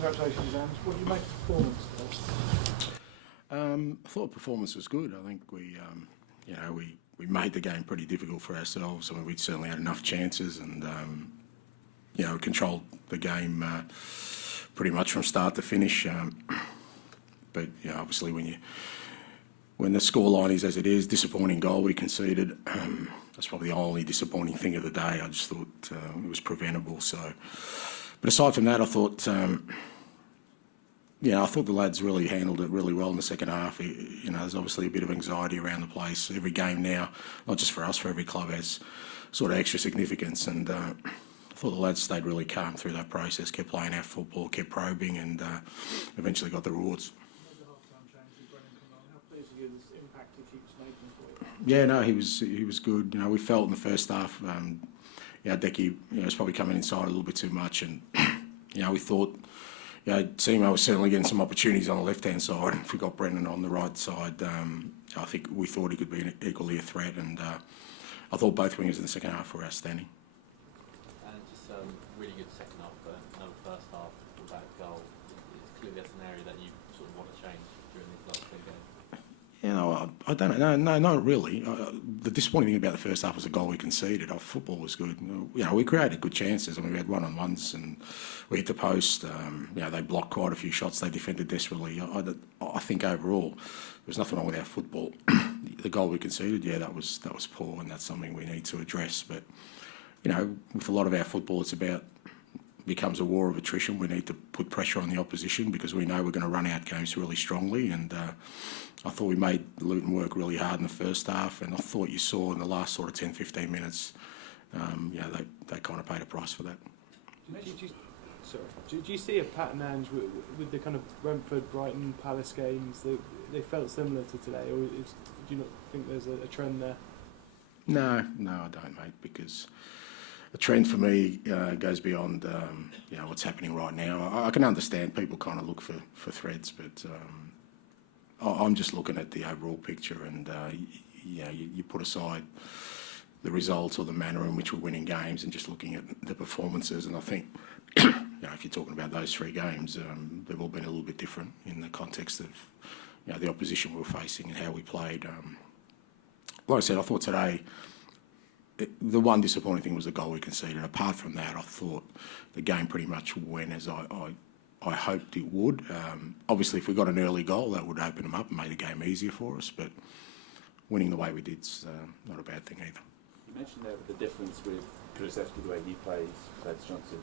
Congratulations, Ange. What do you make of the performance today? I thought the performance was good. I think we made the game pretty difficult for ourselves. I mean, we certainly had enough chances, and we controlled the game pretty much from start to finish. But obviously, when the scoreline is as it is, disappointing goal we conceded. That's probably the only disappointing thing of the day. I just thought it was preventable. So, but aside from that, I thought. I thought the lads really handled it really well in the second half. There's obviously a bit of anxiety around the place. Every game now, not just for us, for every club, has sort of extra significance. And I thought the lads stayed really calm through that process, kept playing our football, kept probing, and eventually got the rewards. Yeah, no, he was good. We felt in the first half, Decky, was probably coming inside a little bit too much, and we thought. Simo was certainly getting some opportunities on the left-hand side. If we got Brendan on the right side, I think we thought he could be equally a threat, and I thought both wingers in the second half were outstanding. And just really good second half, but another first half without a goal. It's clearly that's an area that you sort of want to change during these last two games. I don't know. No, not really. The disappointing thing about the first half was the goal we conceded. Our football was good. We created good chances. I mean, we had one-on-ones and we hit the post. They blocked quite a few shots. They defended desperately. I think overall, there was nothing wrong with our football. The goal we conceded, that was poor, and that's something we need to address. But with a lot of our football, becomes a war of attrition. We need to put pressure on the opposition because we know we're going to run out games really strongly, and I thought we made Luton work really hard in the first half, and I thought you saw in the last sort of 10-15 minutes, they kind of paid a price for that. Do you see a pattern, Ange, with the kind of Brentford, Brighton, Palace games? They felt similar to today, or do you not think there's a trend there? No, I don't, mate, because the trend for me goes beyond what's happening right now. I can understand people kind of look for threads, but I'm just looking at the overall picture, and you put aside the results or the manner in which we're winning games and just looking at the performances. And I think if you're talking about those three games, they've all been a little bit different in the context of the opposition we were facing and how we played. Like I said, I thought today. The one disappointing thing was the goal we conceded. Apart from that, I thought the game pretty much went as I hoped it would. Obviously, if we got an early goal, that would open them up and make the game easier for us. But winning the way we did is not a bad thing either. You mentioned there the difference with Kulusevski, the way he plays, compared to Johnson,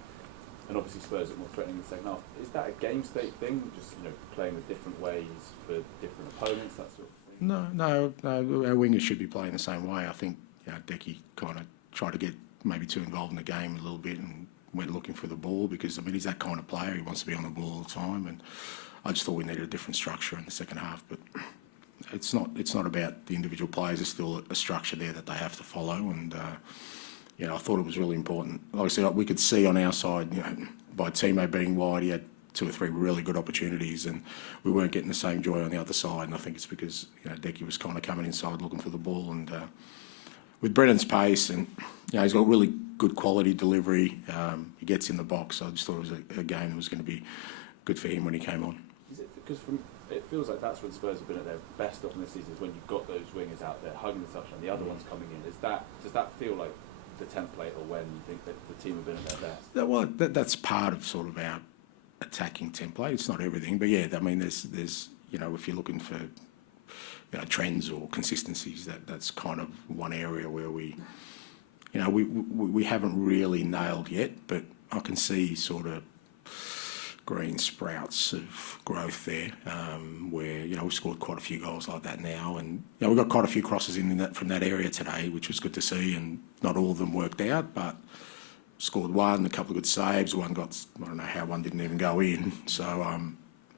and obviously Spurs are more threatening in the second half. Is that a game state thing, just playing with different ways for different opponents, that sort of thing? No. Our wingers should be playing the same way. I think Decky kind of tried to get maybe too involved in the game a little bit and went looking for the ball because, he's that kind of player. He wants to be on the ball all the time, and I just thought we needed a different structure in the second half. But it's not about the individual players. There's still a structure there that they have to follow, and I thought it was really important. Like I said, we could see on our side, by Timo being wide, he had 2 or 3 really good opportunities, and we weren't getting the same joy on the other side. And I think it's because Decky was kind of coming inside looking for the ball, and with Brennan's pace, and he's got really good quality delivery. He gets in the box. I just thought it was a game that was going to be good for him when he came on. Is it because it feels like that's when Spurs have been at their best often this season, is when you've got those wingers out there hugging the touchline, the other ones coming in. Does that feel like the template, or when you think that the team have been at their best? Well, that's part of sort of our attacking template. It's not everything, but there's if you're looking for trends or consistencies, that's kind of one area where we haven't really nailed yet, but I can see sort of green sprouts of growth there, where we've scored quite a few goals like that now, and we've got quite a few crosses from that area today, which was good to see, and not all of them worked out, but scored one, a couple of good saves, one got, I don't know how one didn't even go in, so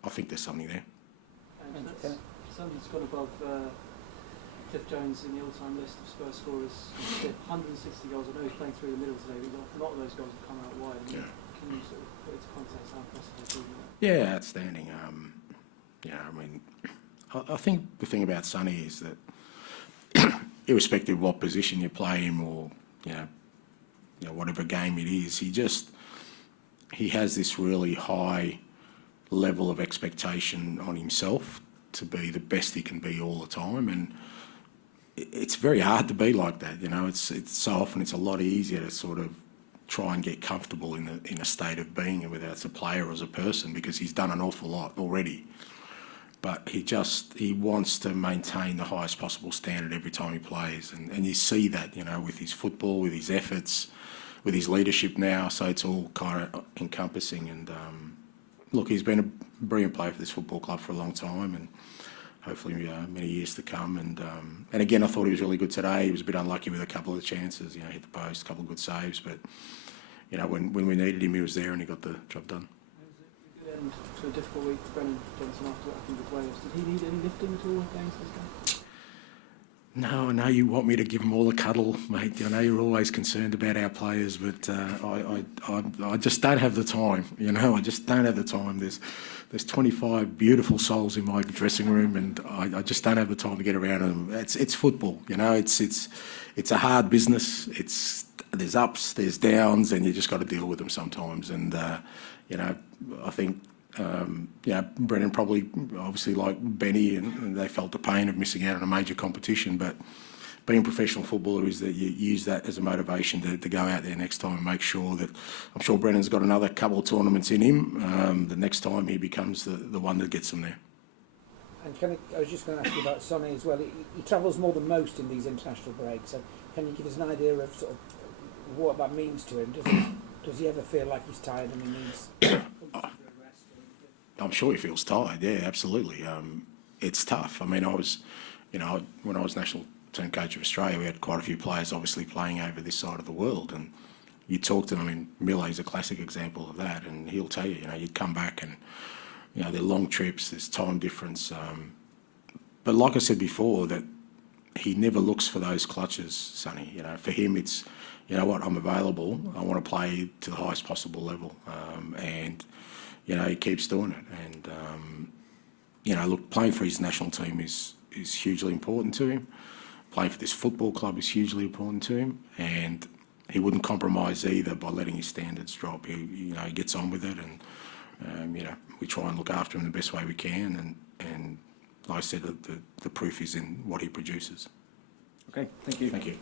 I think there's something there. Something's gone above Cliff Jones in the all-time list of Spurs scorers. 160 goals. I know he's playing through the middle today, but a lot of those goals have come out wide. Can you sort of put it into context how impressive they've been? Yeah, outstanding. I think the thing about Sonny is that irrespective of what position you play him or whatever game it is, he has this really high level of expectation on himself to be the best he can be all the time, and it's very hard to be like that. You know, it's so often it's a lot easier to sort of try and get comfortable in a state of being, whether it's a player or as a person, because he's done an awful lot already. But he wants to maintain the highest possible standard every time he plays, and you see that, you know, with his football, with his efforts, with his leadership now. So it's all kind of encompassing. And look, he's been a brilliant player for this football club for a long time, and hopefully many years to come. And again, I thought he was really good today. He was a bit unlucky with a couple of chances. You know, hit the post, a couple of good saves, but you know, when we needed him, he was there and he got the job done. It was a good end to a difficult week for Brennan Johnson after what happened with Wales. Did he need any lifting at all against this game? No, I know you want me to give them all a cuddle, mate. I know you're always concerned about our players, but I just don't have the time. You know, I just don't have the time. There's 25 beautiful souls in my dressing room, and I just don't have the time to get around them. It's football, you know. It's a hard business. There's ups, there's downs, and you just got to deal with them sometimes. And you know, I think. Yeah, Brennan probably, obviously like Benny, and they felt the pain of missing out on a major competition, but being a professional footballer is that you use that as a motivation to go out there next time and make sure that, I'm sure Brennan's got another couple of tournaments in him, the next time he becomes the one that gets them there. And I was just going to ask you about Sonny as well. He travels more than most in these international breaks, so can you give us an idea of sort of what that means to him? Does he ever feel like he's tired and he needs... I'm sure he feels tired. Yeah, absolutely. It's tough. I mean, when I was national team coach of Australia, we had quite a few players obviously playing over this side of the world, and you talk to them. I mean, Millet's a classic example of that, and he'll tell you, you know, you'd come back and, you know, they're long trips, there's time difference. But like I said before, that he never looks for those clutches, Sonny. You know, for him, it's, you know what, I'm available. I want to play to the highest possible level, and you know, he keeps doing it. And, you know, look, playing for his national team is hugely important to him. Playing for this football club is hugely important to him. And he wouldn't compromise either by letting his standards drop. He gets on with it. And, you know, we try and look after him the best way we can. And like I said, the proof is in what he produces. Okay, thank you. Thank you.